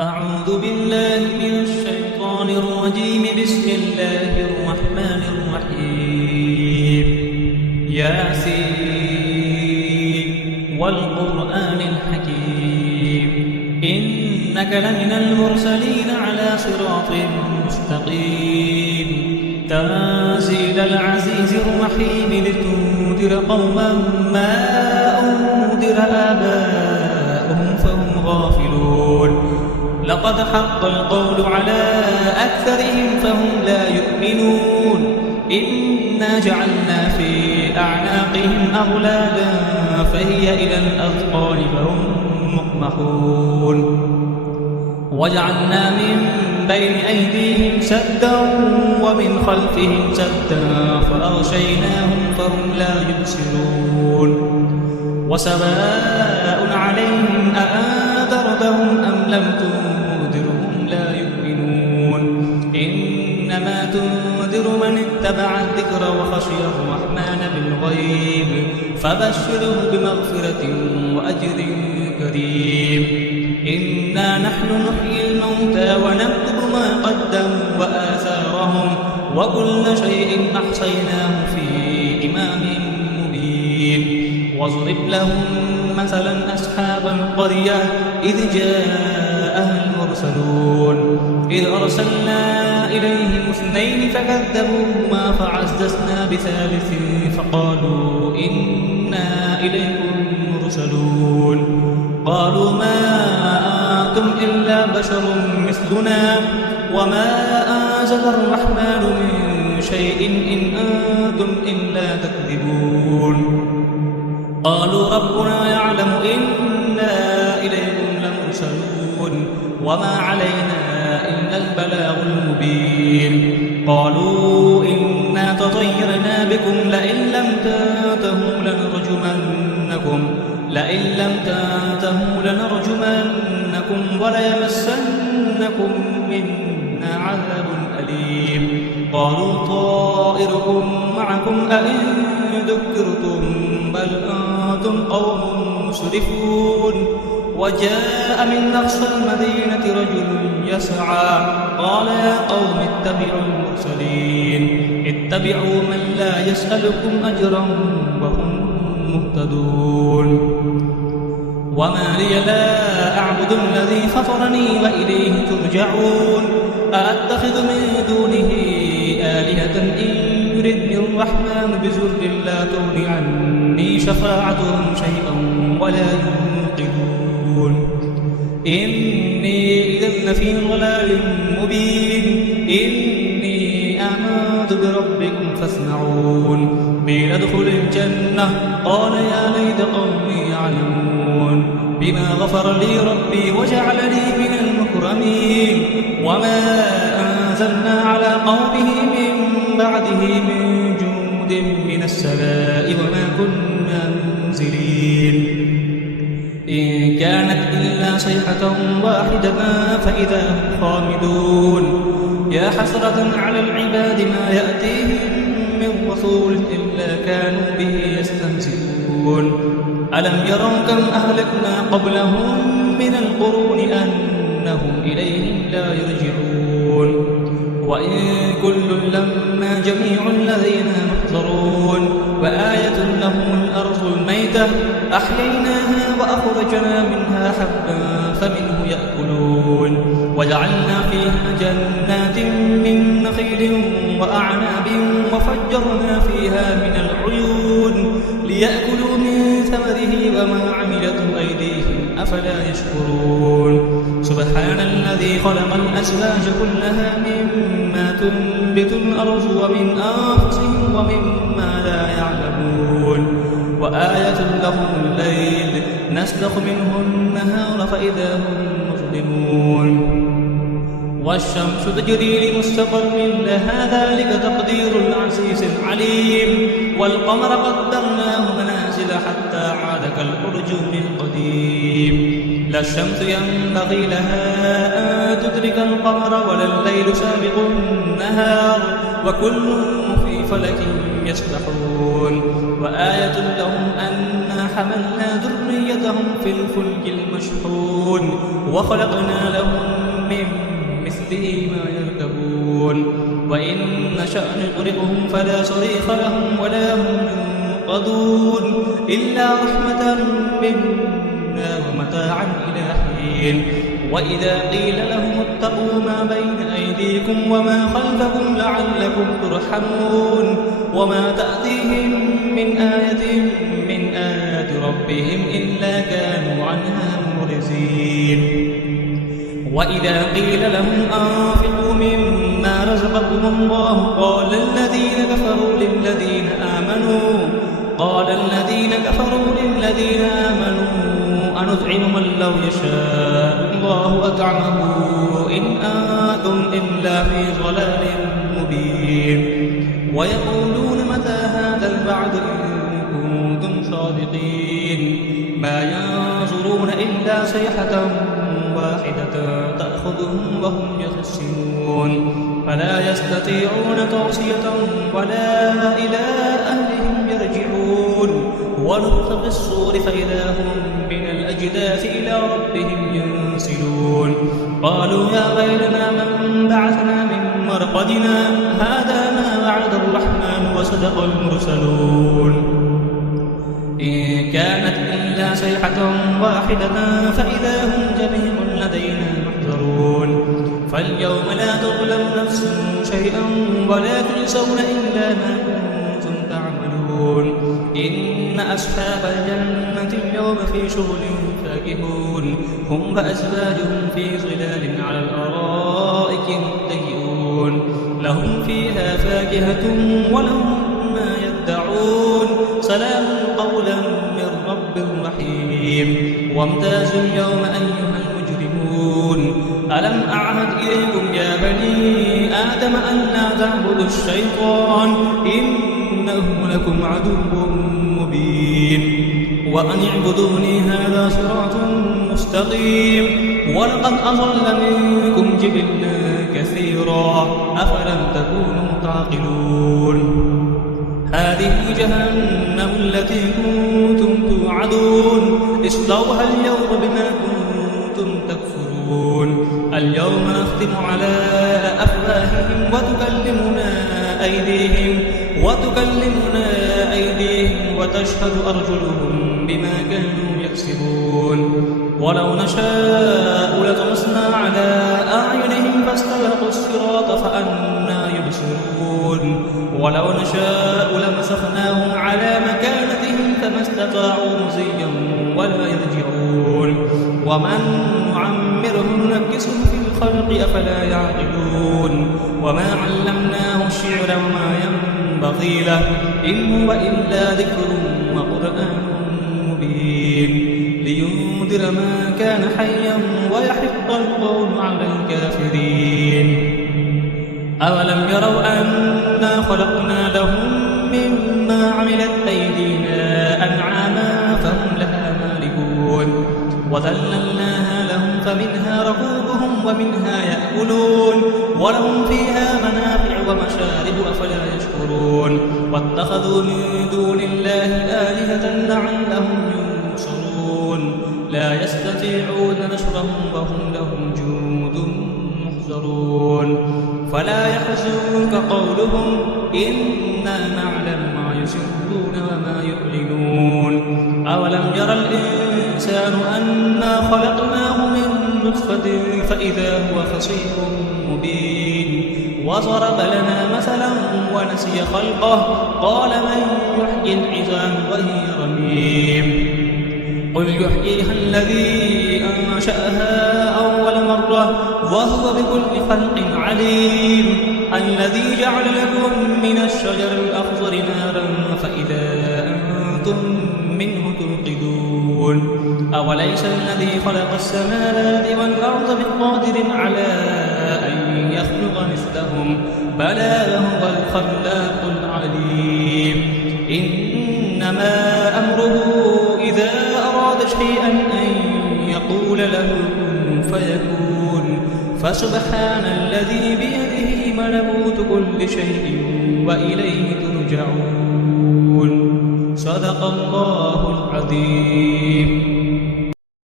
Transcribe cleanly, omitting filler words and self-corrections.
أعوذ بالله من الشيطان الرجيم. بسم الله الرحمن الرحيم. ياسين والقرآن الحكيم إنك لمن المرسلين على صراط مستقيم تنزيل العزيز الرحيم لتنذر قوما ما أنذر آباؤهم فهم غافلون. لقد حق القول على أكثرهم فهم لا يؤمنون. إنا جعلنا في أعناقهم أغلالا فهي إلى الأذقان فهم مقمحون. وجعلنا من بين أيديهم سدا ومن خلفهم سدا فأغشيناهم فهم لا يبصرون. وسواء عليهم أأنذرتهم أم لم تنذرهم لا يؤمنون. إنما تنذر من اتبع الذكر وخشي الرحمن بالغيب فبشره بمغفرة وأجر كريم. إنا نحن نحيي الموتى ونكتب ما قدموا وآثارهم وكل شيء أحصيناه في إمام مبين. واضرب لهم مثلا أصحاب القرية إذ جاءها المرسلون إذ أرسلنا إليهم اثنين فكذبوهما فعززنا بثالث فقالوا إنا إليكم مرسلون. قالوا ما أنتم إلا بشر مثلنا وما أنزل الرحمن من شيء إن أنتم إلا تكذبون. قالوا ربنا يعلم إنا إليكم لمرسلون وما علينا إلا البلاغ المبين. قالوا إنا تطيرنا بكم لئن لم تنتهوا لنرجمنكم وليمسنكم منا عذاب أليم. قالوا طائركم معكم أئن ذكرتم بل أنتم قوم مسرفون. وجاء من أقصى المدينة رجل يسعى قال يا قوم اتبعوا المرسلين اتبعوا من لا يسألكم أجرا وهم مهتدون. وما لي لا أعبد الذي فطرني وإليه ترجعون. أأتخذ من دونه آلهة إن يردني الرحمن بضر لا تغن عني شفاعتهم شيئا ولا ينقذون. إني إذا لفي ضلال مبين. إني آمنت بربكم فاسمعون. قيل ادخل الجنة قال يا ليت قومي يعلمون بما غفر لي ربي وجعلني من المكرمين. وما أنزلنا على قومه من بعده من جند من السماء وما كنا منزلين. إن كانت إلا صيحة واحدة فإذا هم خامدون. يا حسرة على العباد ما يأتيهم من رسول إلا كانوا به يستهزئون. ألم يروا كم أهلكنا قبلهم من القرون أنهم إليهم لا يرجعون. وإن كل لما جميع لدينا محضرون. وآية لهم الأرض الميتة أحييناها وأخرجنا منها حبا فمنه يأكلون. وجعلنا فيها جنات من نخيل وأعناب وفجرنا فيها من العيون ليأكلوا من ثمره وما عملته أيديهم أفلا يشكرون. سبحان الذي خلق الأزواج كلها مما تنبت الأرض ومن أنفسهم ومما لا يعلمون. وآية لهم الليل نسلخ منه النهار فإذا هم مظلمون. والشمس تجري لمستقر لها ذلك تقدير العزيز العليم. والقمر قدرناه منازل حتى عاد كالأرجون القديم. لا الشمس ينبغي لها أن تدرك القمر ولا الليل سابق النهار وكل في فلك يسبحون. وآية لهم أنا حملنا ذريتهم في الفلك المشحون وخلقنا لهم به ما يركبون وإن نشأ نغرقهم فلا صريخ لهم ولا هم ينقذون إلا رحمة منا ومتاعا إلى حين وإذا قيل لهم اتقوا ما بين أيديكم وما خلفكم لعلكم ترحمون وما تأتيهم من آية من آيات ربهم إلا كانوا عنها معرضين وإذا قيل لهم أنفقوا مما رزقكم الله قال الذين كفروا للذين آمنوا أنطعم من لو يشاء الله أطعمه إن أنتم إلا في ضلال مبين ويقولون متى هذا الوعد إن كنتم صادقين ما ينظرون إلا صيحة واحدة تأخذهم وهم يخصمون فلا يستطيعون توصية ولا إلى أهلهم يرجعون ونفخ في الصور فإذا هم من الأجداث إلى ربهم ينسلون قالوا يا ويلنا من بعثنا من مرقدنا هذا ما وعد الرحمن وصدق المرسلون إن كانت إلا صيحة واحدة فإذا هم جميع لدينا محضرون فاليوم لا تظلم نفس شيئا ولا تجزون إلا ما كنتم تعملون إن أصحاب الجنة اليوم في شغل فاكهون هم وأزواجهم في ظلال على الأرائك متكئون لهم فيها فاكهة ولهم ما يدعون سلام قولا من رب رحيم وامتازوا اليوم أيها المجرمون ألم أعهد إليكم يا بني آدم أن لا تعبدوا الشيطان إنه لكم عدو مبين وأن اعبدوني هذا صراط مستقيم ولقد أضل منكم جبلا كثيرا أفلم تكونوا تعقلون هذه جهنم التي كنتم توعدون اصلوها اليوم بما كنتم تكفرون اليوم نختم على أفواههم وتكلمنا أيديهم وتشهد أرجلهم بما كانوا يكسبون ولو نشاء لطمسنا على أعينهم فاستبقوا الصراط فأنى يبصرون ولو نشاء لمسخناهم على مكانتهم فما استطاعوا مزيا ولا يرجعون ومن نعمره ننكسه في الخلق أفلا يعقلون وما علمناه الشعر وما ينبغي له إن هو إلا ذكر وقرآن مبين لينذر ما كان حيا ويحق القول على الكافرين أولم يروا أنا خلقنا لهم مما عملت أيدينا أنعاما فهم لها مالكون وذللناها لهم فمنها ركوبهم ومنها يأكلون ولهم فيها منافع ومشارب أفلا يشكرون واتخذوا من دون الله آلهة لعلهم ينصرون لا يستطيعون نصرهم وهم لهم جند محضرون فلا يحزنك قولهم إنا نعلم ما يسرون وما يعلنون أولم يرى الإنسان أنا خلقناه من نطفة فإذا هو خصيم مبين وضرب لنا مثلا ونسي خلقه قال من يحيي العظام وهي رميم قل يحييها الذي أنشأها أول مرة وهو بكل خلق عليم الذي جعل لكم من الشجر الأخضر نارا فإذا أنتم منه توقدون أوليس الذي خلق السماوات والأرض بقادر على أن يخلق مثلهم بلى هو الخلاق العليم إنما أمره إذا أراد شيئا أن يقول له كن فيكون فسبحان الذي بيده ملكوت كل شيء وإليه ترجعون صدق الله العظيم